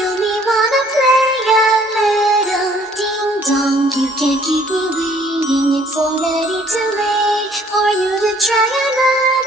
only wanna play a little ding dong. You can't keep me waiting, it's already too late for you to try another.